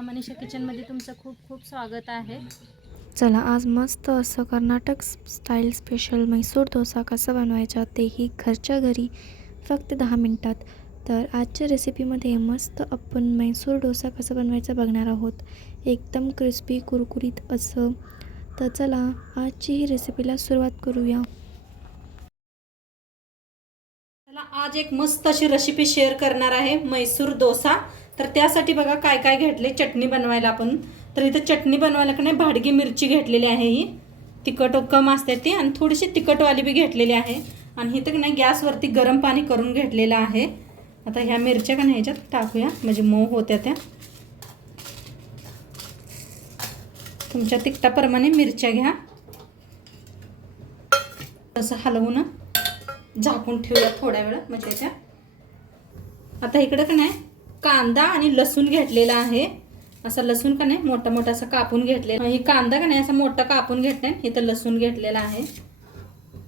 माझ्या मनीषा किचनमध्ये तुमचं खूप खूप स्वागत आहे. चला आज मस्त असं कर्नाटक स्टाईल स्पेशल म्हैसूर डोसा कसा बनवायचा तेही घरच्या घरी फक्त 10 मिनटात. तर आजच्या रेसिपीमध्ये मस्त आपण म्हैसूर डोसा कसा बनवायचा बघणार आहोत, एकदम क्रिस्पी कुरकुरीत असं. तर चला आजची ही रेसिपीला सुरुवात करूया. चला आज एक मस्त अशी रेसिपी शेअर करणार आहे, म्हैसूर डोसा. तर त्यासाठी बघा काय काय घेतले चटणी बनवायला आपण. तर इथं चटणी बनवायला का नाही भाडगी मिरची घेतलेली आहे, ही तिखट कम असते ती, आणि थोडीशी तिखटवाली बी घेतलेली आहे. आणि इथं का नाही गॅसवरती गरम पाणी करून घेतलेलं आहे. आता ह्या मिरच्या का नाही ह्याच्यात टाकूया म्हणजे मऊ होत्या त्या. तुमच्या तिखटाप्रमाणे मिरच्या घ्या. असं हलवून झाकून ठेवूया थोड्या वेळ म्हणजे त्या. आता इकडं का नाही कांदा आणि लसूण घेतलेला आहे. असं लसूण का नाही मोठा मोठा असं कापून घेतलेला. ही कांदा का नाही असा मोठा कापून घेतलाय, इथं लसूण घेतलेला आहे.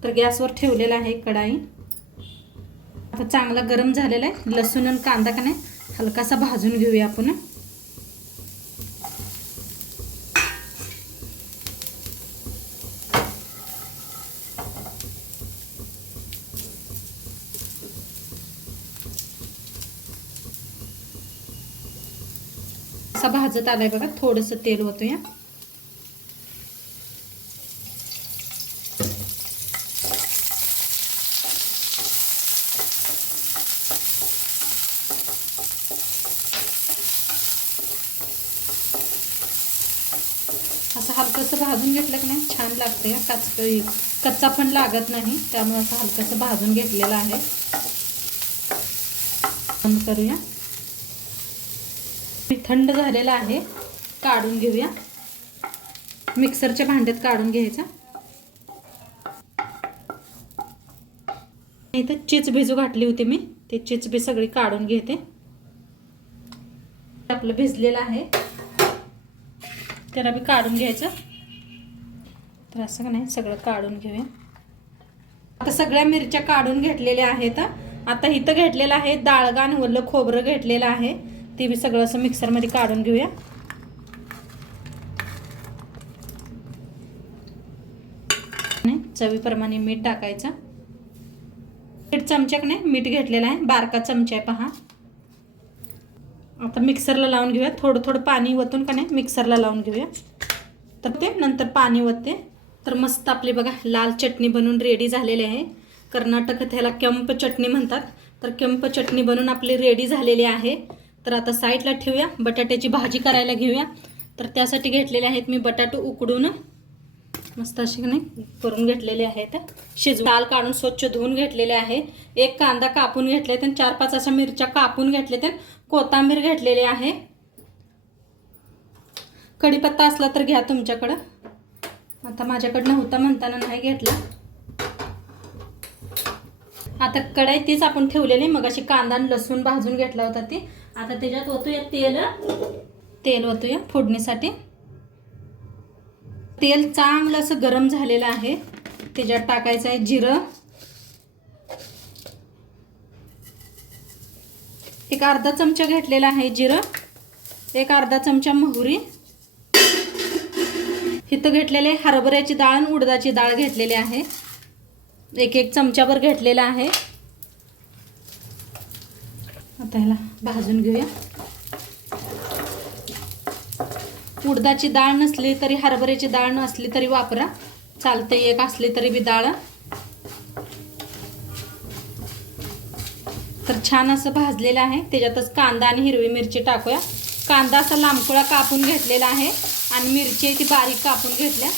तर गॅसवर ठेवलेला आहे कढाई. आता चांगला गरम झालेला आहे. लसूण आणि कांदा का नाही हलकासा भाजून घेऊया आपण. असा भाजत आलाय बघा, थोडंसं तेल होतोय. असं हलकंसं भाजून घेतलं की नाही छान लागते. कच्चा पण लागत नाही, त्यामुळे असं हलकंसं भाजून घेतलेलं आहे. बंद करूया. थंड झालेला आहे, काढून घेऊया. मिक्सरच्या भांड्यात काढून घ्यायचा. इथं चीज भिजू घातली होती मी, ते चीज बी सगळी काढून घेते. आपलं भिजलेलं आहे त्याला बी काढून घ्यायचं. तर असं का नाही सगळं काढून घेऊया. आता सगळ्या मिरच्या काढून घेतलेल्या आहेत. आता इथं घेतलेलं आहे डाळगा आणि ओलं खोबरं घेतलेलं आहे, ते बी सगळं असं मिक्सरमध्ये काढून घेऊया. चवीप्रमाणे मीठ टाकायचं. 1 चमचा नाही मीठ घेतलेलं आहे, बारका चमचा आहे पहा. आता मिक्सरला लावून घेऊया. थोडं थोडं पाणी वतून का नाही मिक्सरला लावून घेऊया. तर ते नंतर पाणी वतते. तर मस्त आपली बघा लाल चटणी बनून रेडी झालेली आहे. कर्नाटकात ह्याला केंप चटणी म्हणतात. तर केंप चटणी बनून आपली रेडी झालेली आहे. तर आता साईडला ठेवूया. बटाट्याची भाजी करायला घेऊया. तर त्यासाठी घेतलेले आहेत मी बटाटे उकडून मस्त असे नाही करून घेतलेले आहेत. शिजवून दाल काढून स्वच्छ धुवून घेतलेले आहे. 1 कांदा कापून घेतले, 4-5 अशा मिरच्या कापून घेतले, कोथिंबीर घेतलेली आहे. कढीपत्ता असला तर घ्या तुमच्याकडं, आता माझ्याकडं नव्हता म्हणताना नाही घेतला. आता कढई तीच आपण ठेवलेली मग अशी कांदा आणि लसूण भाजून घेतला होता ती. आता त्याच्यात ओतूया तेल ओतूया फोडणीसाठी. तेल चांगलं असं गरम झालेलं आहे. त्याच्यात टाकायचं आहे जिरं, 1 अर्धा चमचा घेतलेला आहे जिरं, 1 अर्धा चमचा मोहरी. इथं घेतलेले हरभऱ्याची डाळ आणि उडदाची डाळ घेतलेली आहे, 1 चमचाभर घेतलेला आहे. आता ह्याला भाजून घेऊया. उडदाची डाळ नसली तरी हरभऱ्याची डाळ नसली तरी वापरा चालते, 1 असली तरी बी डाळ. तर छान असं भाजलेलं आहे. त्याच्यातच कांदा आणि हिरवी मिरची टाकूया. कांदा असा लांबकुळा कापून घेतलेला आहे आणि मिरची ती बारीक कापून घेतल्या.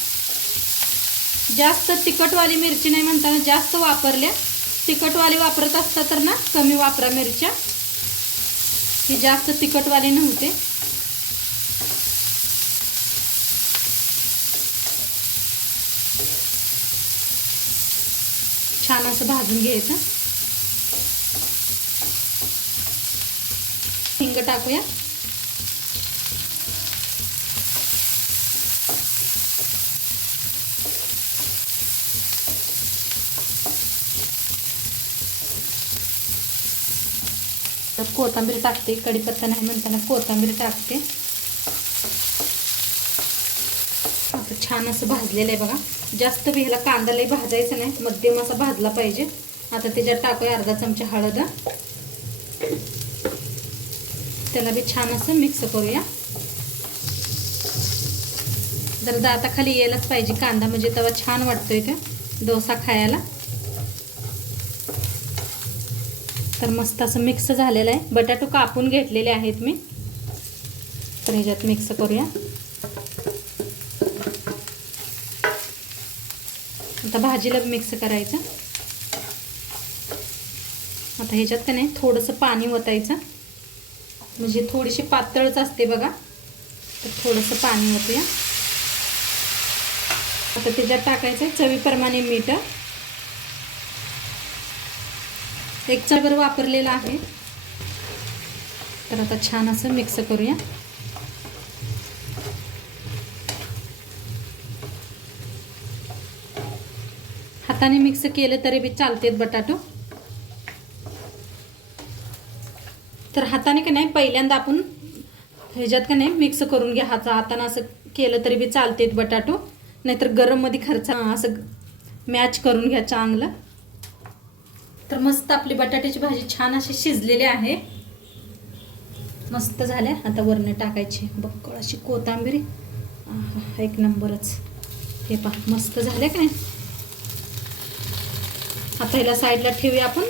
जास्त तिखटवाली मिरची नाही म्हणताना जास्त वापरल्या. तिखटवाली वापरत असता तर ना कमी वापरा मिरच्या, ही जास्त तिखटवाली नव्हते. छान असं भाजून घ्यायचं. हिंग टाकूया. तर कोथिंबीर टाकते, कढीपत्ता नाही म्हणताना कोथिंबीर टाकते. छान असं भाजलेलं आहे बघा. जास्त बी ह्याला कांदा लई भाजायचा नाही, मध्यम असा भाजला पाहिजे. आता त्याच्यात टाकूया अर्धा चमचा हळद. त्याला बी छान असं मिक्स करूया. जर दाताखाली यायलाच पाहिजे कांदा, म्हणजे तेव्हा छान वाटतोय ते डोसा खायला. तर मस्त असं मिक्स झालेलं आहे. बटाटो कापून घेतलेले आहेत मी. तर ह्याच्यात मिक्स करूया. आता भाजीला मिक्स करायचं. आता ह्याच्यात का नाही थोडंसं पाणी ओतायचं, म्हणजे थोडीशी पातळच असते बघा. तर थोडंसं पाणी ओतूया. आता त्याच्यात टाकायचं चवीप्रमाणे मीठ. 1 चमचा वापरलेला आहे. तर आता छान असं मिक्स करूया. हाताने मिक्स केलं तरी बी चालतेत बटाटो. तर हाताने का नाही पहिल्यांदा आपण ह्याच्यात का नाही मिक्स करून घ्या. हाताने असं केलं तरी बी चालतेत बटाटो, नाहीतर गरममध्ये खर्चा असं मॅच करून घ्या चांगलं. तर मस्त आपली बटाट्याची भाजी छान अशी शिजलेली आहे. मस्त झाल्या. आता वरनं टाकायची बक्कळ अशी कोथिंबीर. एक नंबरच. हे पहा मस्त झाले का नाही. आता ह्याला साईडला ठेवूया आपण.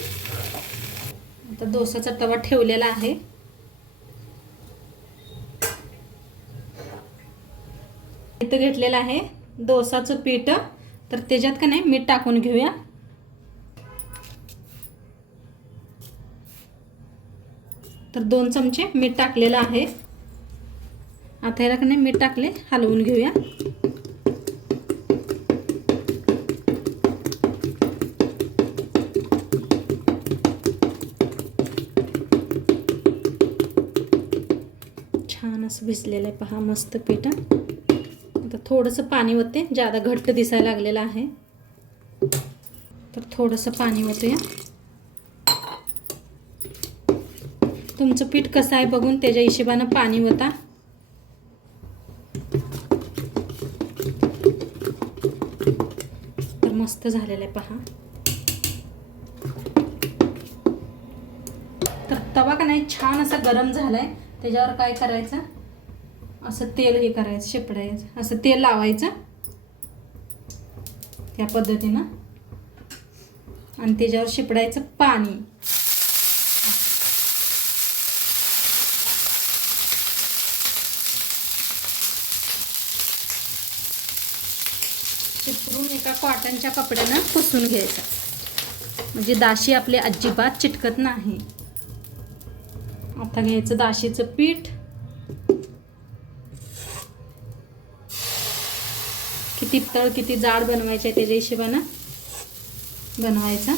आता डोसाचा तवा ठेवलेला आहे. इथं घेतलेलं आहे डोसाचं पीठ. तर त्याच्यात का नाही मीठ टाकून घेऊया. तर 2 चमचे मीठ टाकलेलं आहे. आता ह्याला का नाही मीठ टाकले, हलवून घेऊया. छान असं भिजलेलं आहे पहा मस्त पीठ. आता थोडंसं पाणी ओतते, ज्यादा घट्ट दिसायला लागलेलं आहे. तर थोडंसं पाणी ओतूया. तुमचं पीठ कसं आहे बघून त्याच्या हिशोबानं पाणी ओता. तर मस्त झालेलं आहे पहा. तर तवा का नाही छान असा गरम झालाय. त्याच्यावर काय करायचं, असं तेल हे करायचं, शिपडायचं, असं तेल लावायचं त्या पद्धतीनं, आणि त्याच्यावर शिपडायचं पाणी. चिपरून एका कॉटनच्या कपड्यानं पुसून घ्यायचं, म्हणजे दाशी आपली अजिबात चिटकत नाही. आता घ्यायचं दाशीचं पीठ. किती तळ किती जाड बनवायचं आहे त्याच्या हिशोबानं बनवायचं.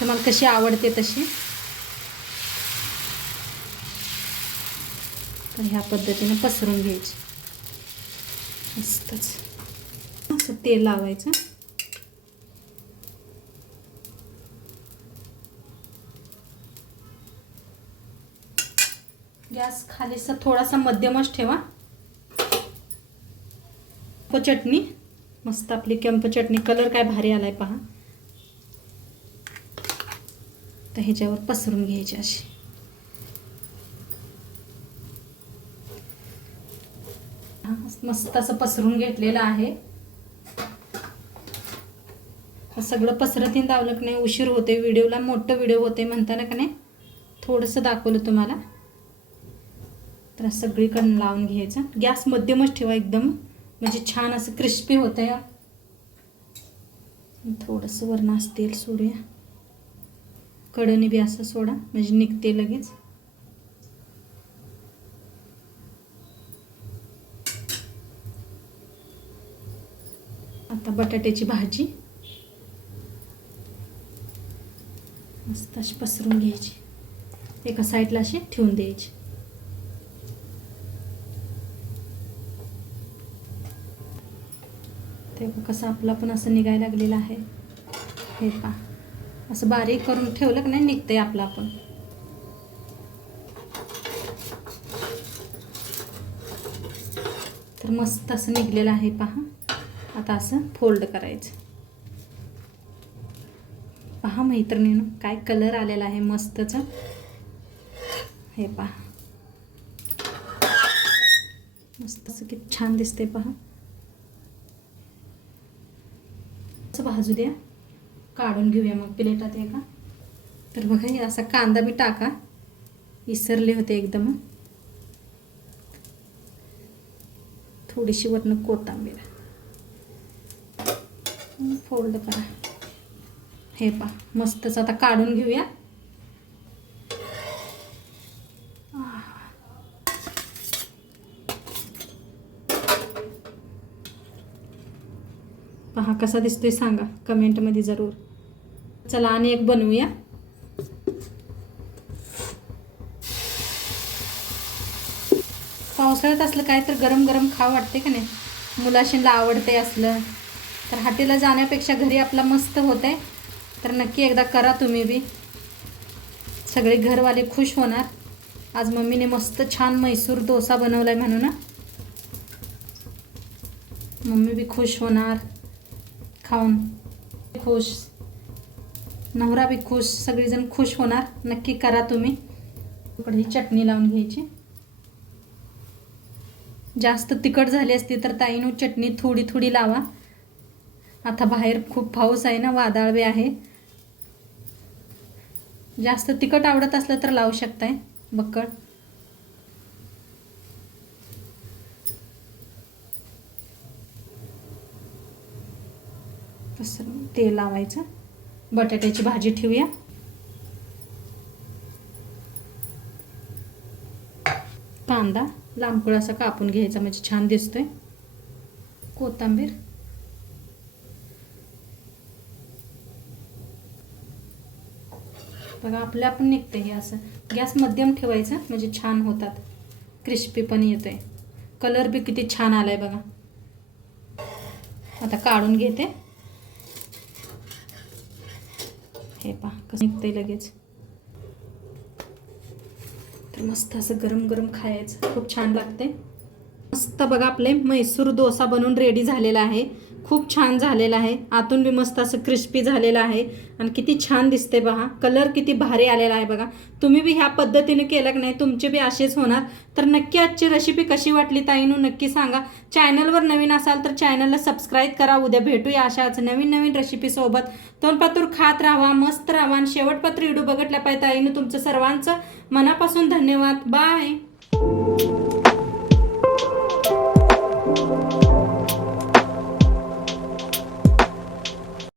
तुम्हाला कशी आवडते तशी. तर ह्या पद्धतीने पसरून घ्यायची. मस्तच असं तेल लावायचं. गॅस खालीसा थोडासा मध्यमच ठेवा. चटणी मस्त आपली केंप चटणी. कलर काय भारी आलाय पहा. तर ह्याच्यावर पसरून घ्यायची अशी. मस्त असं पसरून घेतलेलं आहे. सगळं पसरतीन दावलं की नाही उशीर होते व्हिडिओला, मोठं व्हिडिओ होते म्हणताना का नाही थोडंसं दाखवलं तुम्हाला. तर सगळीकडून लावून घ्यायचं. गॅस मध्यमच ठेवा एकदम, म्हणजे छान असं क्रिस्पी होतं. या थोडंसं वरनं असं तेल सोडूया. कढईने बी असं सोडा म्हणजे निघते लगेच. आता बटाट्याची भाजी मस्त अशी पसरून घ्यायची. एका साईडला अशी ठेवून द्यायची. तेव्हा कसं आपला पण असं निघायला लागलेलं आहे. हे पहा असं बारीक करून ठेवलं की नाही निघतंय आपलं आपण. तर तर मस्त असं निघलेलं आहे पहा. आता असं फोल्ड करायचं. पहा मैत्रिणींनो, काय कलर आलेला आहे मस्तच. हे पहा मस्त असं किती छान दिसते पहा. असं भाजू द्या, काढून घेऊया मग प्लेटात एका. तर बघा हे असा कांदा बी टाका, विसरले होते एकदम. थोडीशी वरनं कोथिंबीर फोल्ड करा. हे पहा मस्तच. आता काढून घेऊया. पहा कसा दिसतोय सांगा कमेंटमध्ये जरूर. चला आणि एक बनवूया. पावसाळ्यात असलं काय तर गरम गरम खावं वाटते का नाही. मुलाशीला आवडते असलं तर हॉटेलला जाण्यापेक्षा घरी आपला मस्त होत आहे. तर नक्की एकदा करा तुम्ही बी. सगळे घरवाले खुश होणार. आज मम्मीने मस्त छान म्हैसूर डोसा बनवलाय म्हणून ना, मम्मी बी खुश होणार खाऊन. खुश, नवरा बी खुश, सगळेजण खुश होणार. नक्की करा तुम्ही. ही चटणी लावून घ्यायची. जास्त तिखट झाली असती तर ताईनं चटणी थोडी थोडी लावा. आता बाहेर खूप पाऊस आहे ना, वादळ बी आहे. जास्त तिखट आवडत असलं तर लावू शकताय बक्कळ. तसं तेल लावायचं. बटाट्याची भाजी ठेवूया. कांदा लांबकळ असा कापून घ्यायचा म्हणजे छान दिसतोय. कोथिंबीर, बघा आपल्या आपण निघते हे असं. गॅस मध्यम ठेवायचं म्हणजे छान होतात. क्रिस्पी पण येतोय. कलर बी किती छान आलाय बघा. आता काढून घेते. हे पहा कसं निघतंय लगेच. तर मस्त असं गरम गरम खायचं, खूप छान लागते. मस्त बघा आपले म्हैसूर डोसा बनवून रेडी झालेला आहे. खूप छान झालेला आहे. आतून बी मस्त असं क्रिस्पी झालेलं आहे आणि किती छान दिसते पहा. कलर किती भारी आलेला आहे बघा. तुम्ही बी ह्या पद्धतीने केलं की नाही तुमचे बी असेच होणार. तर नक्की आजची रेसिपी कशी वाटली ताईनू नक्की सांगा. चॅनलवर नवीन असाल तर चॅनलला सबस्क्राईब करा. उद्या भेटूया अशाच नवीन नवीन रेसिपीसोबत. तोंडपातूर खात राहा, मस्त राहा आणि शेवटपत्र व्हिडिओ बघितल्या पाहिजे ताईनू तुमचं सर्वांचं मनापासून धन्यवाद. बाय.